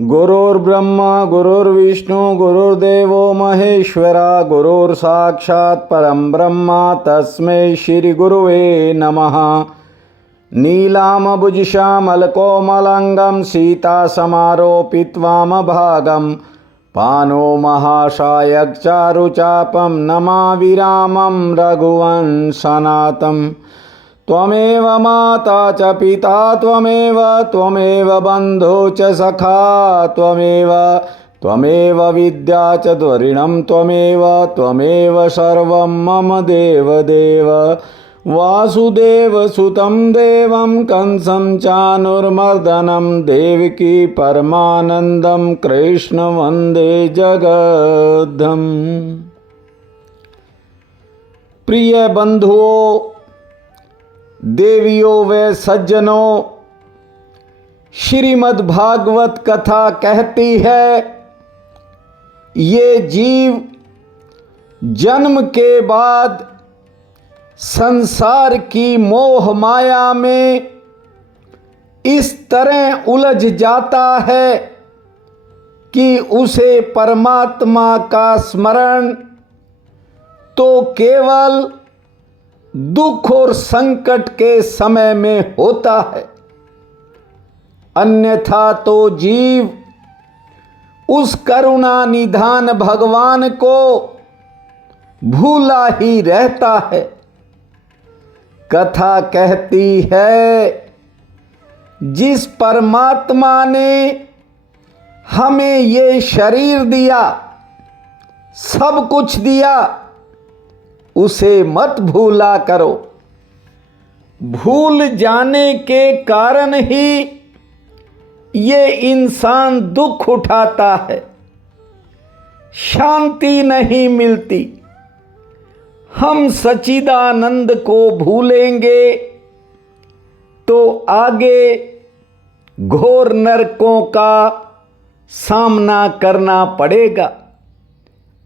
गुरुर्ब्रह्मा गुरुर्विष्णु गुरुर्देवो महेश्वरा गुरुर्साक्षात् परं ब्रह्म तस्मै श्री गुरुवे नमः। नीलाम्बुजश्यामलकोमलाङ्गं सीतासमारोपित्वामभागं पानो महाशायचारुचापं नमामि रामं रघुवंशनाथम्। त्वमेव माता च पिता त्वमेव बन्धो च सखा त्वमेव विद्या च द्वरिणं त्वमेव सर्वं मम देवदेव। वासुदेवसुतं देवं कंसं चानुर्मर्दनं देवकी परमानन्दं कृष्ण वन्दे जगद्धाम। प्रिय बंधुओं, देवियों व सज्जनों, श्रीमद् भागवत कथा कहती है ये जीव जन्म के बाद संसार की मोह माया में इस तरह उलझ जाता है कि उसे परमात्मा का स्मरण तो केवल दुख और संकट के समय में होता है, अन्यथा तो जीव उस करुणा निधान भगवान को भूला ही रहता है। कथा कहती है जिस परमात्मा ने हमें ये शरीर दिया, सब कुछ दिया, उसे मत भूला करो। भूल जाने के कारण ही ये इंसान दुख उठाता है, शांति नहीं मिलती। हम सच्चिदानंद को भूलेंगे तो आगे घोर नरकों का सामना करना पड़ेगा।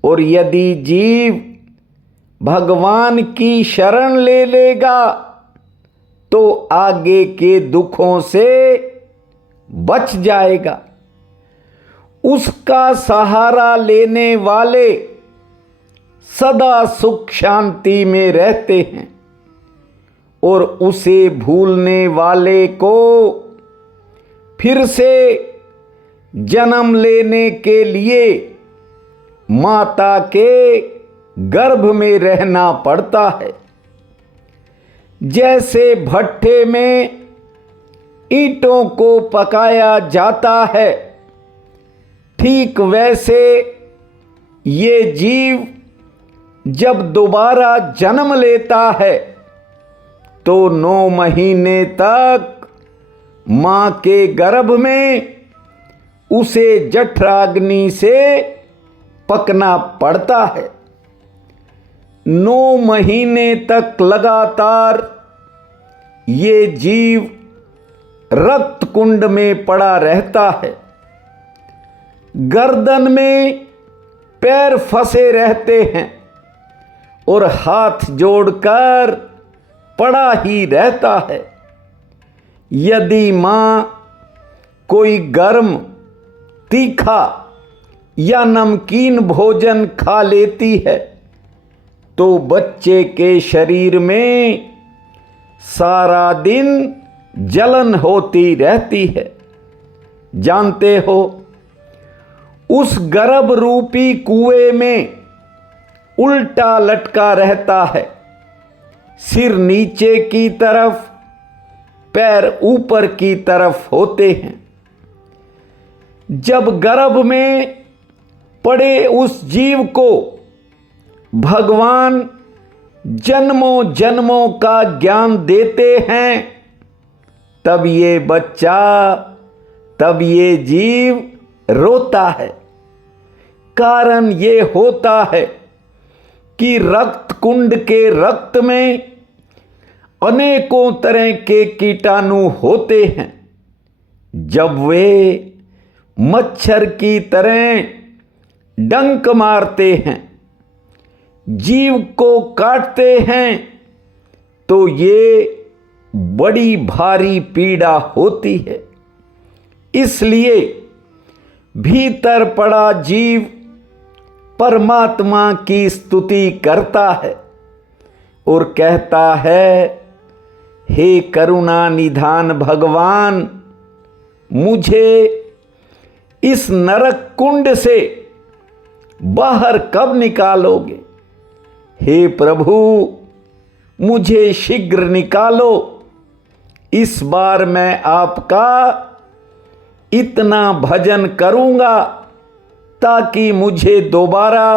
और यदि जीव भगवान की शरण ले लेगा तो आगे के दुखों से बच जाएगा। उसका सहारा लेने वाले सदा सुख शांति में रहते हैं और उसे भूलने वाले को फिर से जन्म लेने के लिए माता के गर्भ में रहना पड़ता है। जैसे भट्ठे में ईंटों को पकाया जाता है, ठीक वैसे ये जीव जब दोबारा जन्म लेता है तो 9 महीने तक मां के गर्भ में उसे जठराग्नि से पकना पड़ता है। 9 महीने तक लगातार ये जीव रक्त कुंड में पड़ा रहता है। गर्दन में पैर फंसे रहते हैं और हाथ जोड़कर पड़ा ही रहता है। यदि मां कोई गर्म, तीखा या नमकीन भोजन खा लेती है तो बच्चे के शरीर में सारा दिन जलन होती रहती है। जानते हो, उस गर्भ रूपी कुएं में उल्टा लटका रहता है, सिर नीचे की तरफ, पैर ऊपर की तरफ होते हैं। जब गर्भ में पड़े उस जीव को भगवान जन्मों जन्मों का ज्ञान देते हैं, तब ये बच्चा, तब ये जीव रोता है। कारण ये होता है कि रक्त कुंड के रक्त में अनेकों तरह के कीटाणु होते हैं। जब वे मच्छर की तरह डंक मारते हैं, जीव को काटते हैं, तो ये बड़ी भारी पीड़ा होती है। इसलिए भीतर पड़ा जीव परमात्मा की स्तुति करता है और कहता है, हे करुणा निधान भगवान, मुझे इस नरक कुंड से बाहर कब निकालोगे? हे प्रभु, मुझे शीघ्र निकालो। इस बार मैं आपका इतना भजन करूंगा ताकि मुझे दोबारा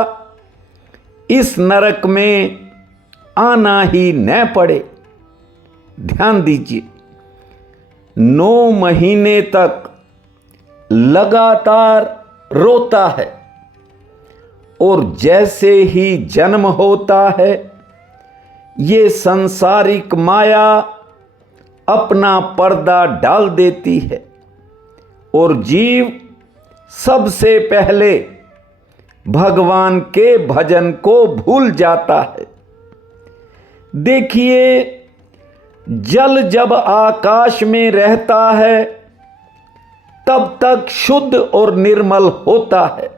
इस नरक में आना ही न पड़े। ध्यान दीजिए, 9 महीने तक लगातार रोता है और जैसे ही जन्म होता है ये सांसारिक माया अपना पर्दा डाल देती है और जीव सबसे पहले भगवान के भजन को भूल जाता है। देखिए, जल जब आकाश में रहता है तब तक शुद्ध और निर्मल होता है,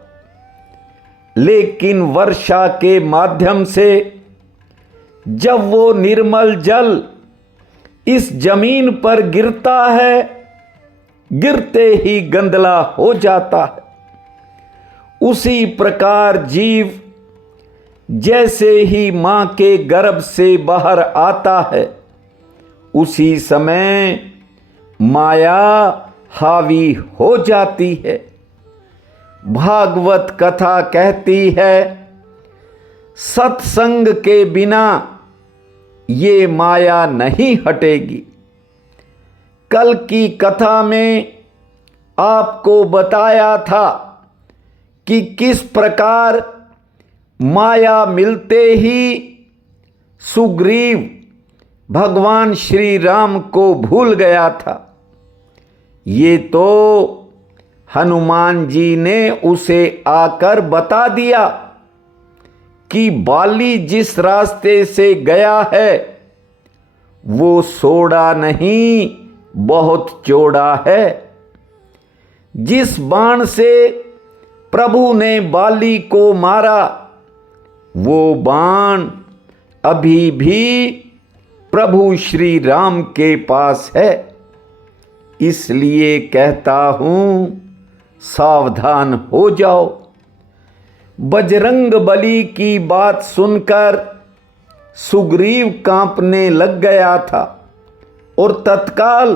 लेकिन वर्षा के माध्यम से जब वो निर्मल जल इस जमीन पर गिरता है, गिरते ही गंदला हो जाता है। उसी प्रकार जीव जैसे ही मां के गर्भ से बाहर आता है, उसी समय माया हावी हो जाती है। भागवत कथा कहती है, सत्संग के बिना ये माया नहीं हटेगी। कल की कथा में आपको बताया था कि किस प्रकार माया मिलते ही सुग्रीव भगवान श्री राम को भूल गया था। ये तो हनुमान जी ने उसे आकर बता दिया कि बाली जिस रास्ते से गया है वो सोड़ा नहीं, बहुत चौड़ा है। जिस बाण से प्रभु ने बाली को मारा वो बाण अभी भी प्रभु श्री राम के पास है। इसलिए कहता हूं, सावधान हो जाओ। बजरंग बली की बात सुनकर सुग्रीव कांपने लग गया था और तत्काल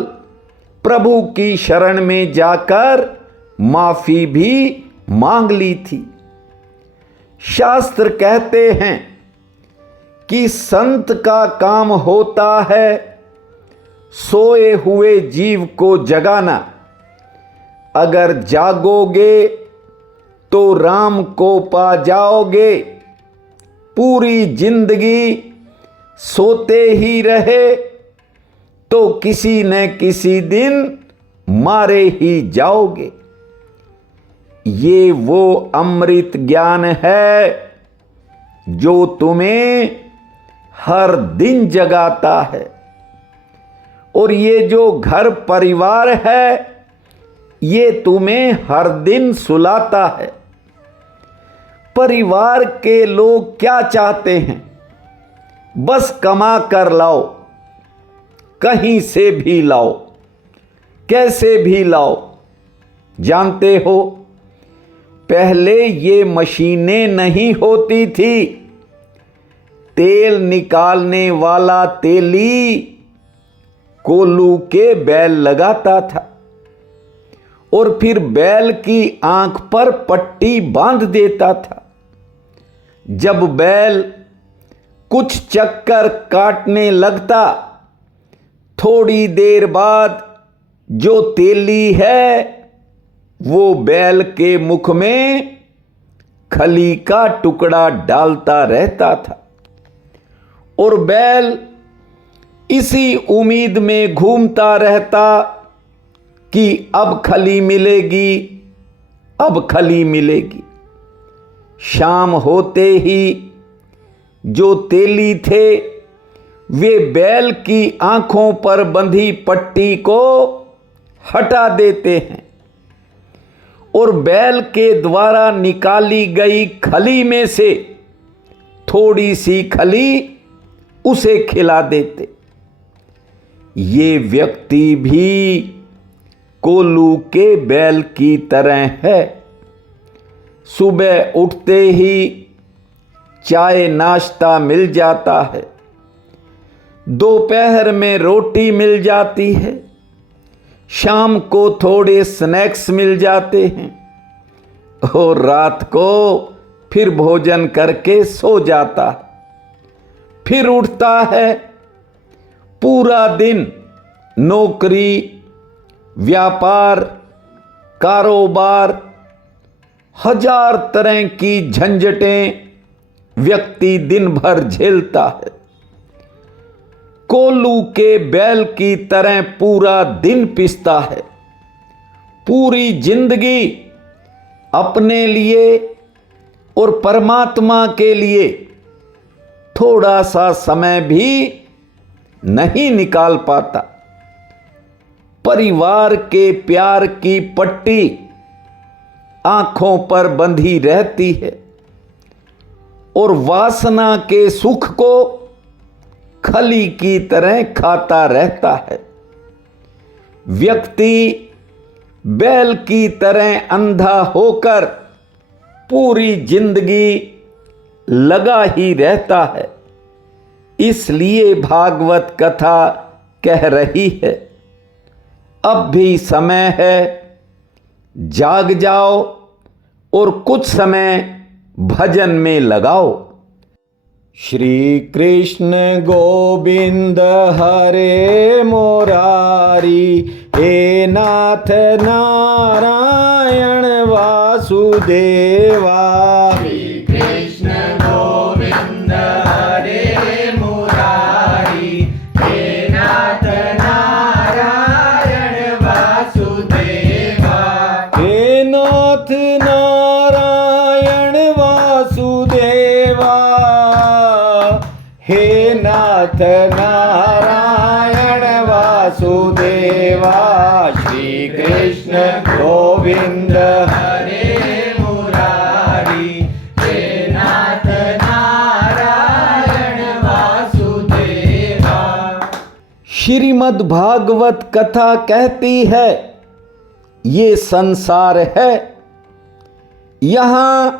प्रभु की शरण में जाकर माफी भी मांग ली थी। शास्त्र कहते हैं कि संत का काम होता है सोए हुए जीव को जगाना। अगर जागोगे तो राम को पा जाओगे। पूरी जिंदगी सोते ही रहे तो किसी न किसी दिन मारे ही जाओगे। ये वो अमृत ज्ञान है जो तुम्हें हर दिन जगाता है। और ये जो घर परिवार है ये तुम्हें हर दिन सुलाता है। परिवार के लोग क्या चाहते हैं? बस कमा कर लाओ, कहीं से भी लाओ, कैसे भी लाओ। जानते हो, पहले ये मशीनें नहीं होती थी। तेल निकालने वाला तेली कोल्हू के बैल लगाता था और फिर बैल की आंख पर पट्टी बांध देता था। जब बैल कुछ चक्कर काटने लगता, थोड़ी देर बाद जो तेली है वो बैल के मुख में खली का टुकड़ा डालता रहता था और बैल इसी उम्मीद में घूमता रहता कि अब खली मिलेगी, अब खली मिलेगी। शाम होते ही जो तेली थे वे बैल की आंखों पर बंधी पट्टी को हटा देते हैं और बैल के द्वारा निकाली गई खली में से थोड़ी सी खली उसे खिला देते। ये व्यक्ति भी कोल्हू के बैल की तरह है। सुबह उठते ही चाय नाश्ता मिल जाता है, दोपहर में रोटी मिल जाती है, शाम को थोड़े स्नैक्स मिल जाते हैं और रात को फिर भोजन करके सो जाता है। फिर उठता है, पूरा दिन नौकरी, व्यापार, कारोबार, हजार तरह की झंझटें व्यक्ति दिन भर झेलता है। कोल्हू के बैल की तरह पूरा दिन पिसता है। पूरी जिंदगी अपने लिए और परमात्मा के लिए थोड़ा सा समय भी नहीं निकाल पाता। परिवार के प्यार की पट्टी आंखों पर बंधी रहती है और वासना के सुख को खली की तरह खाता रहता है। व्यक्ति बैल की तरह अंधा होकर पूरी जिंदगी लगा ही रहता है। इसलिए भागवत कथा कह रही है, अब भी समय है, जाग जाओ और कुछ समय भजन में लगाओ। श्री कृष्ण गोविंद हरे मुरारी, हे नाथ नारायण वासुदेवा। श्री कृष्ण गोविंद हरे मुरारी, हे नाथ नारायण वासुदेवा। हे नाथ नारायण वासुदेवा, हे नाथ नारायण वासुदेवा। श्री कृष्ण गोविंद हरे मुरारी, हे नाथ नारायण वासुदेवा। श्रीमद् भागवत कथा कहती है, ये संसार है, यहां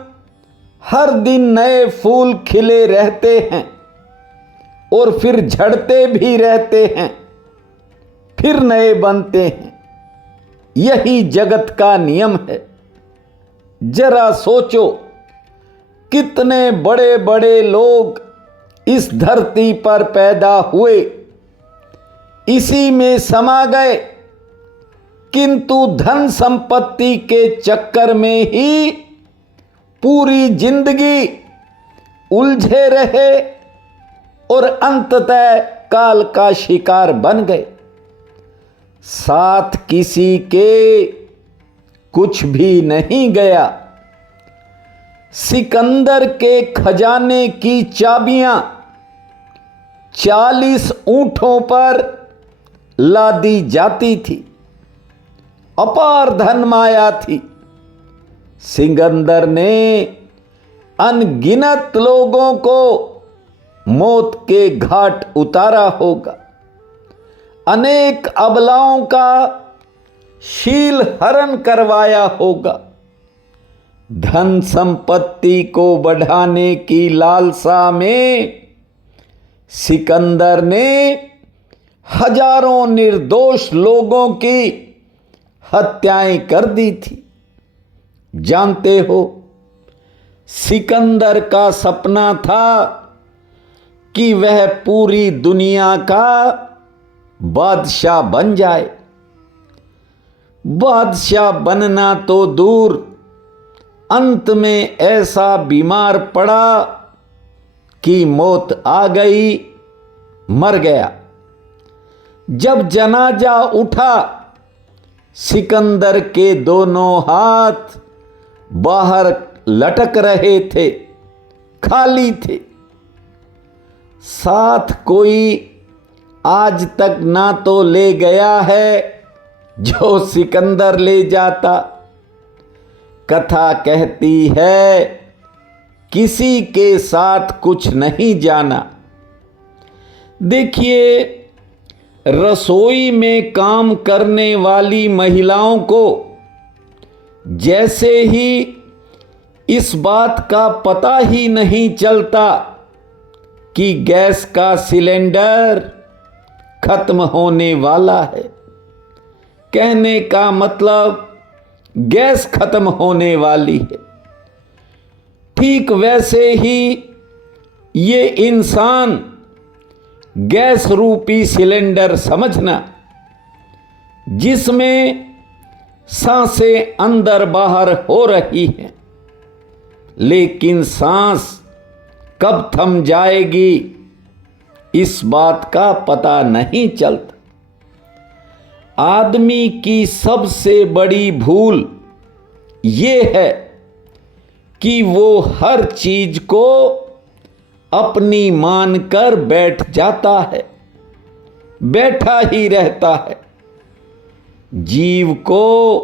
हर दिन नए फूल खिले रहते हैं और फिर झड़ते भी रहते हैं, फिर नए बनते हैं। यही जगत का नियम है। जरा सोचो, कितने बड़े बड़े लोग इस धरती पर पैदा हुए, इसी में समा गए, किंतु धन संपत्ति के चक्कर में ही पूरी जिंदगी उलझे रहे और अंततः काल का शिकार बन गए। साथ किसी के कुछ भी नहीं गया। सिकंदर के खजाने की चाबियां 40 ऊंटों पर लादी जाती थी। अपार धन माया थी। सिकंदर ने अनगिनत लोगों को मौत के घाट उतारा होगा। अनेक अबलाओं का शील हरण करवाया होगा। धन संपत्ति को बढ़ाने की लालसा में सिकंदर ने हजारों निर्दोष लोगों की हत्याएं कर दी थी। जानते हो, सिकंदर का सपना था कि वह पूरी दुनिया का बादशाह बन जाए। बादशाह बनना तो दूर, अंत में ऐसा बीमार पड़ा कि मौत आ गई, मर गया। जब जनाजा उठा, सिकंदर के दोनों हाथ बाहर लटक रहे थे, खाली थे। साथ कोई आज तक ना तो ले गया है जो सिकंदर ले जाता, कथा कहती है, किसी के साथ कुछ नहीं जाना। देखिए, रसोई में काम करने वाली महिलाओं को जैसे ही इस बात का पता ही नहीं चलता कि गैस का सिलेंडर खत्म होने वाला है, कहने का मतलब गैस खत्म होने वाली है, ठीक वैसे ही ये इंसान गैस रूपी सिलेंडर समझना, जिसमें सांसें अंदर बाहर हो रही हैं, लेकिन सांस कब थम जाएगी इस बात का पता नहीं चलता। आदमी की सबसे बड़ी भूल ये है कि वो हर चीज को अपनी मानकर बैठ जाता है, बैठा ही रहता है। जीव को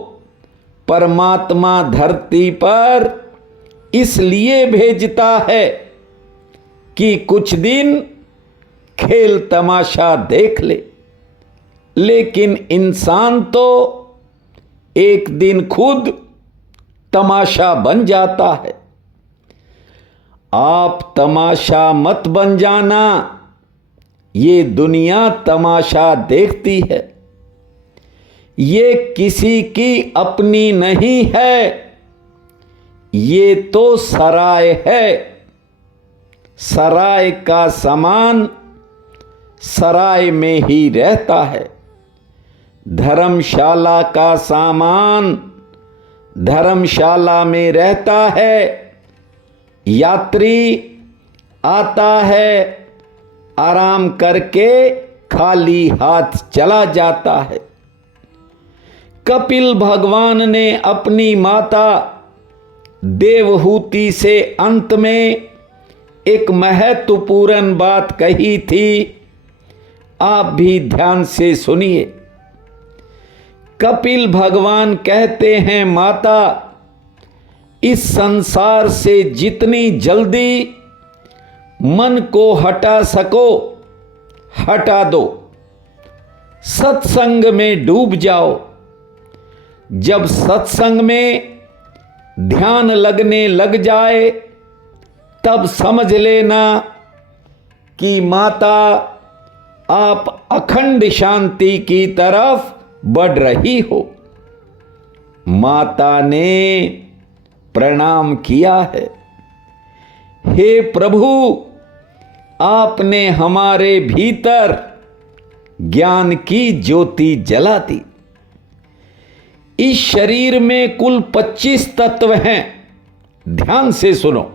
परमात्मा धरती पर इसलिए भेजता है कि कुछ दिन खेल तमाशा देख ले, लेकिन इंसान तो एक दिन खुद तमाशा बन जाता है। आप तमाशा मत बन जाना, ये दुनिया तमाशा देखती है, ये किसी की अपनी नहीं है, ये तो सराय है। सराय का सामान सराय में ही रहता है, धर्मशाला का सामान धर्मशाला में रहता है। यात्री आता है, आराम करके खाली हाथ चला जाता है। कपिल भगवान ने अपनी माता देवहूति से अंत में एक महत्वपूर्ण बात कही थी, आप भी ध्यान से सुनिए। कपिल भगवान कहते हैं, माता, इस संसार से जितनी जल्दी मन को हटा सको हटा दो, सत्संग में डूब जाओ। जब सत्संग में ध्यान लगने लग जाए तब समझ लेना कि माता आप अखंड शांति की तरफ बढ़ रही हो। माता ने प्रणाम किया है, हे प्रभु, आपने हमारे भीतर ज्ञान की ज्योति जला दी। इस शरीर में कुल 25 तत्व हैं, ध्यान से सुनो।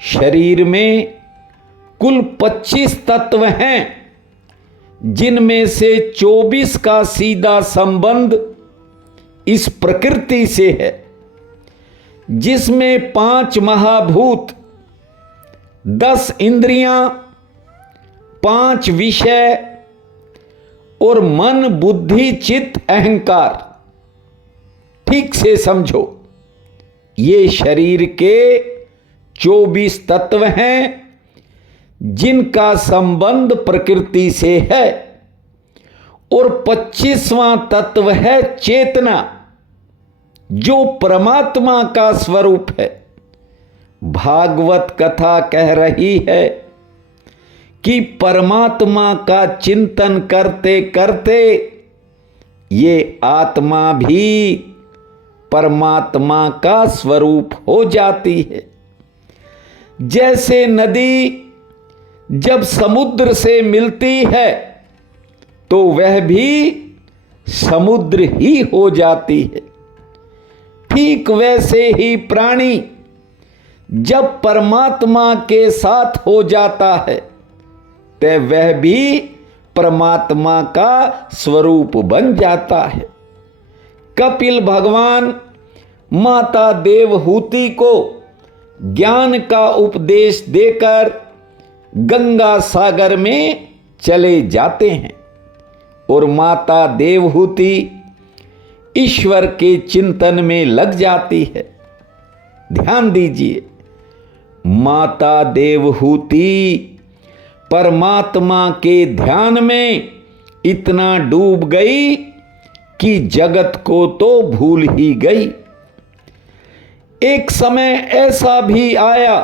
शरीर में कुल 25 तत्व हैं, जिनमें से 24 का सीधा संबंध इस प्रकृति से है, जिसमें 5 महाभूत, 10 इंद्रियां, 5 विषय और मन, बुद्धि, चित्त, अहंकार। ठीक से समझो, ये शरीर के 24 तत्व हैं, जिनका संबंध प्रकृति से है, और 25वां तत्व है चेतना, जो परमात्मा का स्वरूप है। भागवत कथा कह रही है कि परमात्मा का चिंतन करते करते ये आत्मा भी परमात्मा का स्वरूप हो जाती है। जैसे नदी जब समुद्र से मिलती है तो वह भी समुद्र ही हो जाती है, ठीक वैसे ही प्राणी जब परमात्मा के साथ हो जाता है तो वह भी परमात्मा का स्वरूप बन जाता है। कपिल भगवान माता देवहूति को ज्ञान का उपदेश देकर गंगा सागर में चले जाते हैं और माता देवहूति ईश्वर के चिंतन में लग जाती है। ध्यान दीजिए, माता देवहूति परमात्मा के ध्यान में इतना डूब गई कि जगत को तो भूल ही गई। एक समय ऐसा भी आया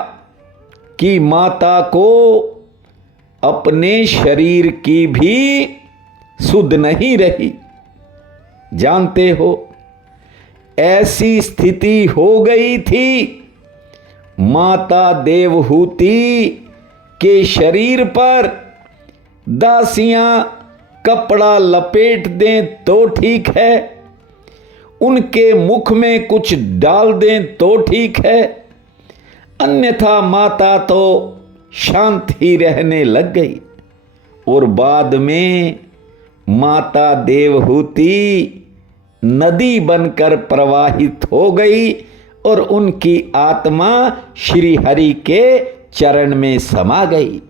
कि माता को अपने शरीर की भी सुध नहीं रही। जानते हो, ऐसी स्थिति हो गई थी, माता देवहूति के शरीर पर दासियां कपड़ा लपेट दें तो ठीक है, उनके मुख में कुछ डाल दें तो ठीक है, अन्यथा माता तो शांत ही रहने लग गई। और बाद में माता देवहूति नदी बनकर प्रवाहित हो गई और उनकी आत्मा श्री हरि के चरण में समा गई।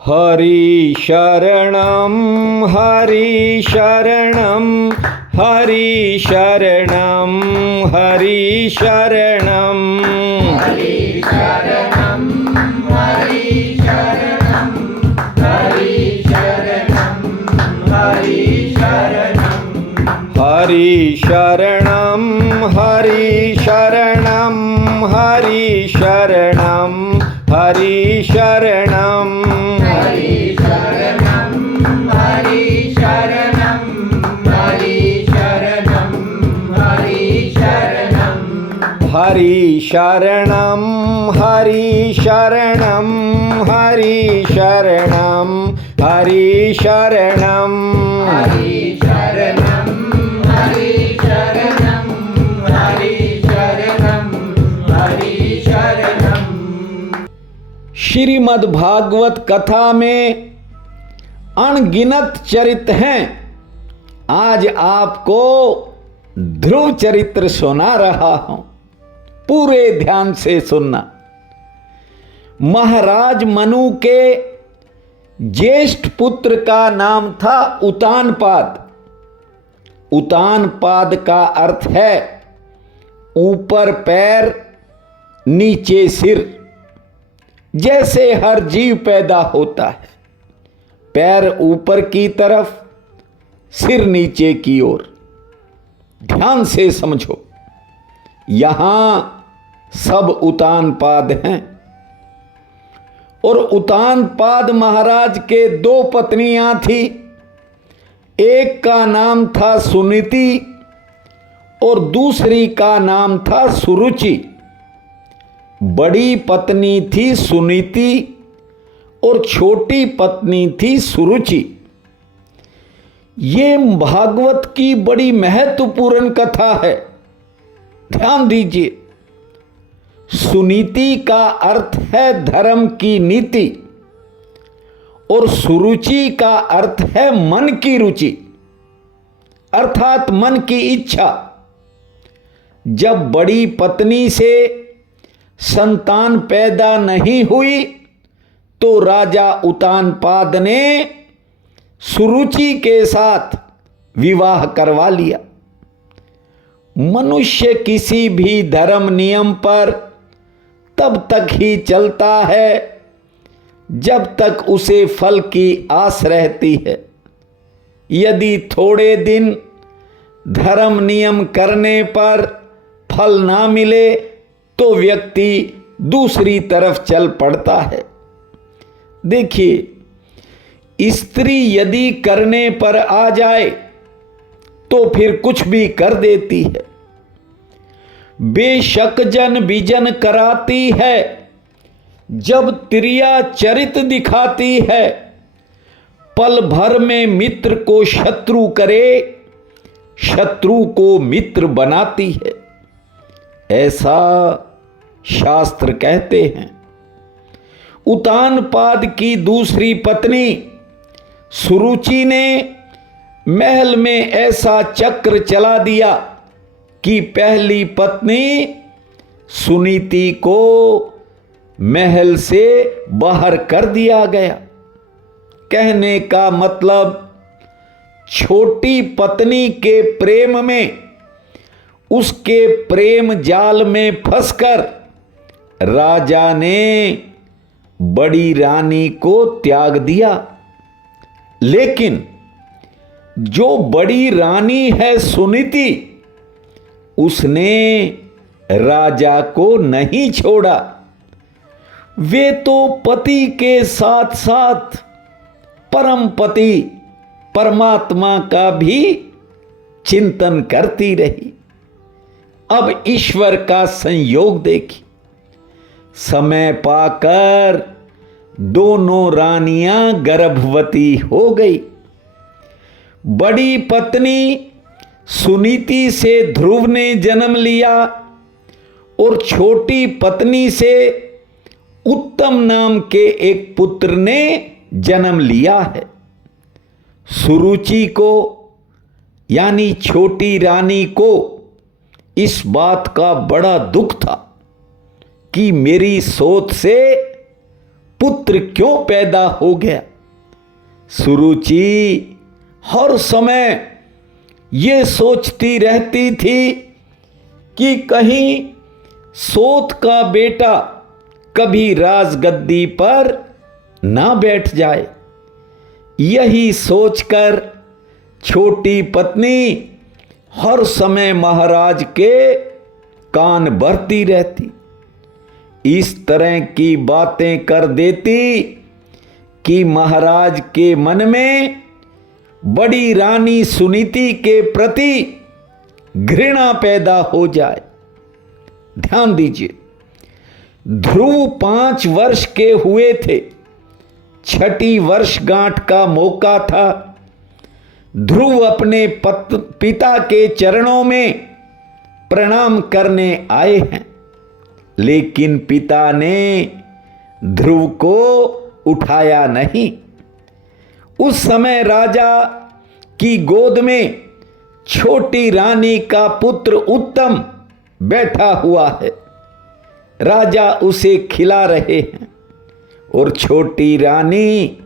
हरि शरणम हरि शरणम हरि शरणम हरि शरणम हरि शरणं हरि शरणं हरि शरणं हरि शरणं हरि शरणम हरि शरणम हरि शरणम हरि शरणम हरि शरणं हरि शरणं हरि शरणं हरि शरणं हरि शरणम हरि शरणम हरि शरणम हरि शरणम हरि शरणं हरि शरणं हरि शरणं हरि शरणं। श्रीमद् भागवत कथा में अनगिनत चरित्र हैं। आज आपको ध्रुव चरित्र सुना रहा हूं, पूरे ध्यान से सुनना। महाराज मनु के ज्येष्ठ पुत्र का नाम था उतानपाद। उतानपाद का अर्थ है ऊपर पैर नीचे सिर। जैसे हर जीव पैदा होता है, पैर ऊपर की तरफ, सिर नीचे की ओर। ध्यान से समझो, यहां सब उतानपाद हैं। और उतानपाद महाराज के दो पत्नियां थी। एक का नाम था सुनीति और दूसरी का नाम था सुरुचि। बड़ी पत्नी थी सुनीति और छोटी पत्नी थी सुरुचि। ये भागवत की बड़ी महत्वपूर्ण कथा है। ध्यान दीजिए, सुनीति का अर्थ है धर्म की नीति और सुरुचि का अर्थ है मन की रुचि, अर्थात मन की इच्छा। जब बड़ी पत्नी से संतान पैदा नहीं हुई तो राजा उतानपाद ने सुरुचि के साथ विवाह करवा लिया। मनुष्य किसी भी धर्म नियम पर तब तक ही चलता है जब तक उसे फल की आस रहती है। यदि थोड़े दिन धर्म नियम करने पर फल ना मिले तो व्यक्ति दूसरी तरफ चल पड़ता है। देखिए, स्त्री यदि करने पर आ जाए तो फिर कुछ भी कर देती है। बेशक जन विजन कराती है, जब त्रिया चरित दिखाती है। पल भर में मित्र को शत्रु करे, शत्रु को मित्र बनाती है, ऐसा शास्त्र कहते हैं। उतानपाद की दूसरी पत्नी सुरुचि ने महल में ऐसा चक्र चला दिया कि पहली पत्नी सुनीति को महल से बाहर कर दिया गया। कहने का मतलब, छोटी पत्नी के प्रेम में उसके प्रेम जाल में फंसकर राजा ने बड़ी रानी को त्याग दिया। लेकिन जो बड़ी रानी है सुनीति, उसने राजा को नहीं छोड़ा। वे तो पति के साथ साथ परम पति परमात्मा का भी चिंतन करती रही। अब ईश्वर का संयोग देखी, समय पाकर दोनों रानियां गर्भवती हो गई। बड़ी पत्नी सुनीति से ध्रुव ने जन्म लिया और छोटी पत्नी से उत्तम नाम के एक पुत्र ने जन्म लिया है। सुरुचि को यानी छोटी रानी को इस बात का बड़ा दुख था कि मेरी सोच से पुत्र क्यों पैदा हो गया। सुरुचि हर समय ये सोचती रहती थी कि कहीं सोत का बेटा कभी राजगद्दी पर ना बैठ जाए। यही सोचकर छोटी पत्नी हर समय महाराज के कान भरती रहती, इस तरह की बातें कर देती कि महाराज के मन में बड़ी रानी सुनीति के प्रति घृणा पैदा हो जाए। ध्यान दीजिए, ध्रुव 5 वर्ष के हुए थे, 6ठी वर्षगांठ का मौका था। ध्रुव अपने पिता के चरणों में प्रणाम करने आए हैं, लेकिन पिता ने ध्रुव को उठाया नहीं। उस समय राजा की गोद में छोटी रानी का पुत्र उत्तम बैठा हुआ है। राजा उसे खिला रहे हैं और छोटी रानी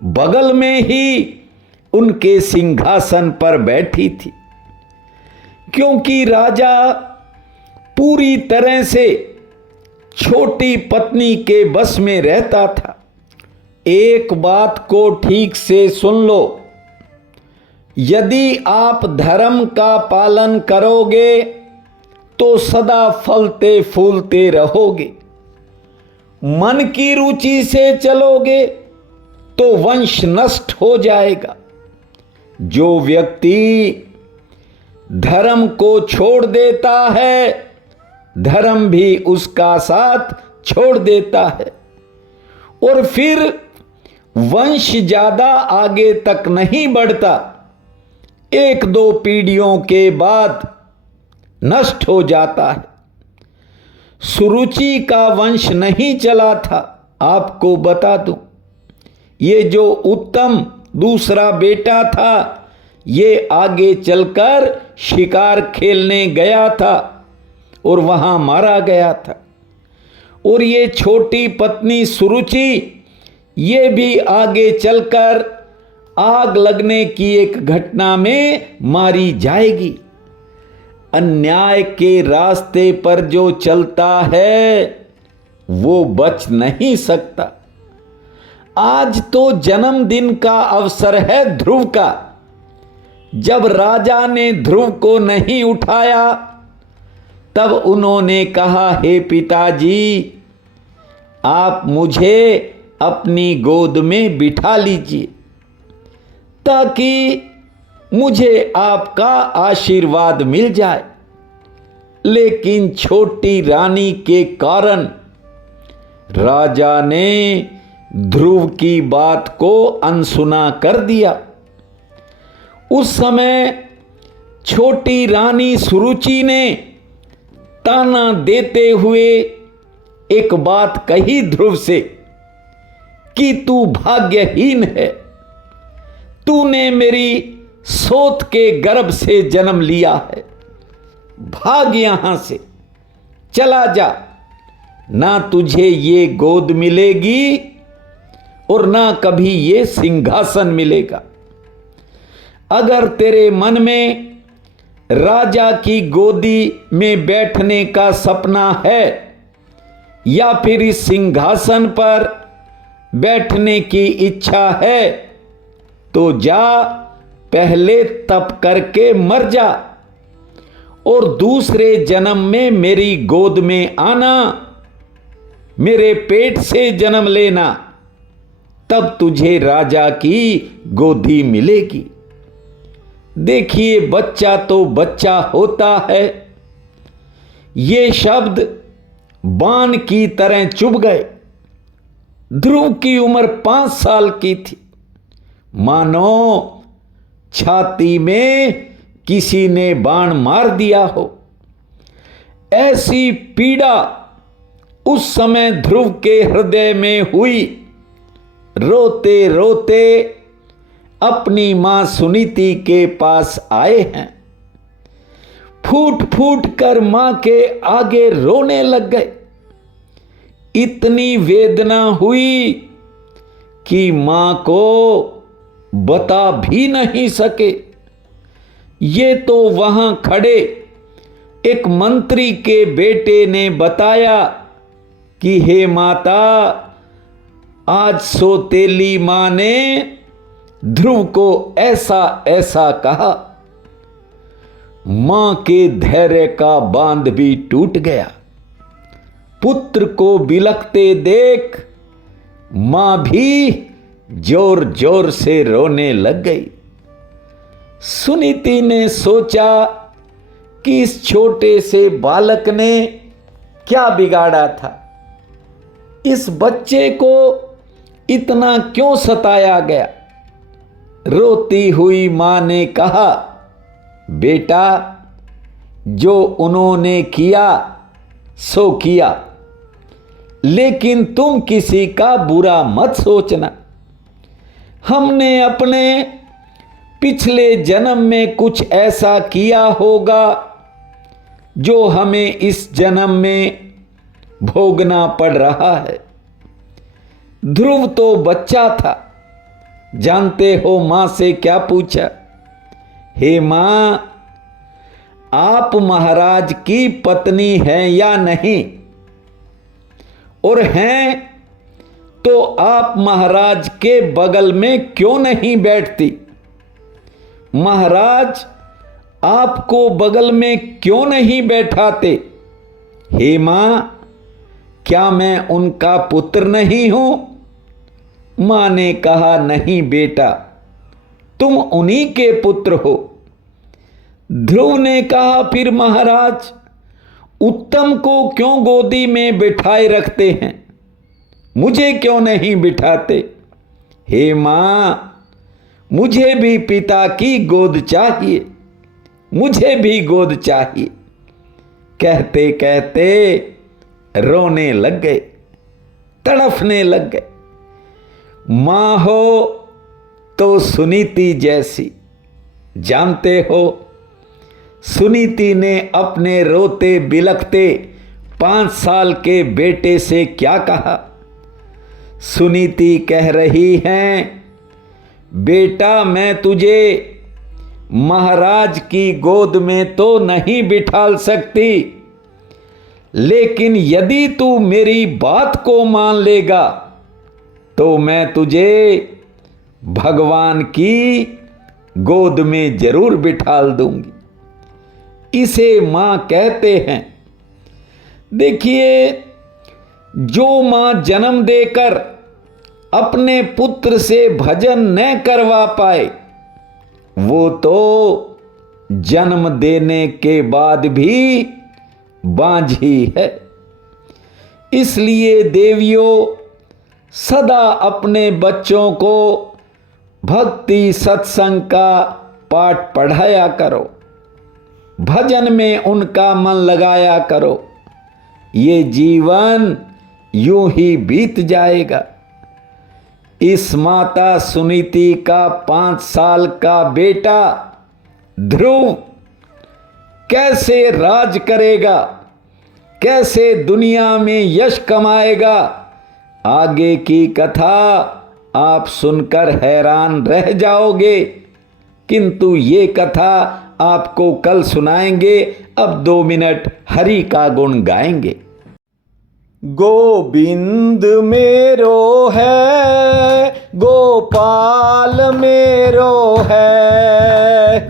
बगल में ही उनके सिंहासन पर बैठी थी। क्योंकि राजा पूरी तरह से छोटी पत्नी के बस में रहता था। एक बात को ठीक से सुन लो, यदि आप धर्म का पालन करोगे तो सदा फलते फूलते रहोगे। मन की रुचि से चलोगे तो वंश नष्ट हो जाएगा। जो व्यक्ति धर्म को छोड़ देता है, धर्म भी उसका साथ छोड़ देता है और फिर वंश ज्यादा आगे तक नहीं बढ़ता, 1-2 पीढ़ियों के बाद नष्ट हो जाता है। सुरुचि का वंश नहीं चला था। आपको बता दूं, ये जो उत्तम दूसरा बेटा था, ये आगे चलकर शिकार खेलने गया था और वहां मारा गया था। और ये छोटी पत्नी सुरुचि, ये भी आगे चलकर आग लगने की एक घटना में मारी जाएगी। अन्याय के रास्ते पर जो चलता है वो बच नहीं सकता। आज तो जन्मदिन का अवसर है ध्रुव का। जब राजा ने ध्रुव को नहीं उठाया, तब उन्होंने कहा, हे पिताजी, आप मुझे अपनी गोद में बिठा लीजिए ताकि मुझे आपका आशीर्वाद मिल जाए। लेकिन छोटी रानी के कारण राजा ने ध्रुव की बात को अनसुना कर दिया। उस समय छोटी रानी सुरुचि ने ताना देते हुए एक बात कही ध्रुव से कि तू भाग्यहीन है, तूने मेरी सोत के गर्भ से जन्म लिया है, भाग यहां से, चला जा, ना तुझे ये गोद मिलेगी और ना कभी ये सिंहासन मिलेगा। अगर तेरे मन में राजा की गोदी में बैठने का सपना है या फिर इस सिंहासन पर बैठने की इच्छा है तो जा, पहले तप करके मर जा और दूसरे जन्म में मेरी गोद में आना, मेरे पेट से जन्म लेना, तब तुझे राजा की गोदी मिलेगी। देखिए, बच्चा तो बच्चा होता है। ये शब्द बाण की तरह चुभ गए। ध्रुव की उम्र 5 साल की थी। मानो छाती में किसी ने बाण मार दिया हो। ऐसी पीड़ा उस समय ध्रुव के हृदय में हुई। रोते रोते अपनी मां सुनीति के पास आए हैं। फूट फूट कर मां के आगे रोने लग गए। इतनी वेदना हुई कि मां को बता भी नहीं सके। ये तो वहां खड़े एक मंत्री के बेटे ने बताया कि हे माता, आज सौतेली मां ने ध्रुव को ऐसा ऐसा कहा। मां के धैर्य का बांध भी टूट गया। पुत्र को बिलखते देख मां भी जोर जोर से रोने लग गई। सुनीति ने सोचा कि इस छोटे से बालक ने क्या बिगाड़ा था, इस बच्चे को इतना क्यों सताया गया। रोती हुई मां ने कहा, बेटा, जो उन्होंने किया सो किया, लेकिन तुम किसी का बुरा मत सोचना। हमने अपने पिछले जन्म में कुछ ऐसा किया होगा जो हमें इस जन्म में भोगना पड़ रहा है। ध्रुव तो बच्चा था। जानते हो मां से क्या पूछा? हे मां, आप महाराज की पत्नी हैं या नहीं? और हैं तो आप महाराज के बगल में क्यों नहीं बैठती? महाराज आपको बगल में क्यों नहीं बैठाते? हे मां, क्या मैं उनका पुत्र नहीं हूं? मां ने कहा, नहीं बेटा, तुम उन्हीं के पुत्र हो। ध्रुव ने कहा, फिर महाराज उत्तम को क्यों गोदी में बिठाए रखते हैं, मुझे क्यों नहीं बिठाते? हे मां, मुझे भी पिता की गोद चाहिए, मुझे भी गोद चाहिए। कहते कहते रोने लग गए, तड़फने लग गए। मां हो तो सुनीति जैसी। जानते हो, सुनीति ने अपने रोते बिलखते 5 साल के बेटे से क्या कहा? सुनीति कह रही हैं, बेटा, मैं तुझे महाराज की गोद में तो नहीं बिठाल सकती, लेकिन यदि तू मेरी बात को मान लेगा तो मैं तुझे भगवान की गोद में जरूर बिठाल दूंगी। इसे मां कहते हैं। देखिए, जो मां जन्म देकर अपने पुत्र से भजन न करवा पाए, वो तो जन्म देने के बाद भी बांझी है। इसलिए देवियों, सदा अपने बच्चों को भक्ति सत्संग का पाठ पढ़ाया करो, भजन में उनका मन लगाया करो। ये जीवन यूं ही बीत जाएगा। इस माता सुनीति का 5 साल का बेटा ध्रुव कैसे राज करेगा, कैसे दुनिया में यश कमाएगा, आगे की कथा आप सुनकर हैरान रह जाओगे। किंतु ये कथा आपको कल सुनाएंगे। अब 2 मिनट हरि का गुण गाएंगे। गोविंद मेरो है, गोपाल मेरो है,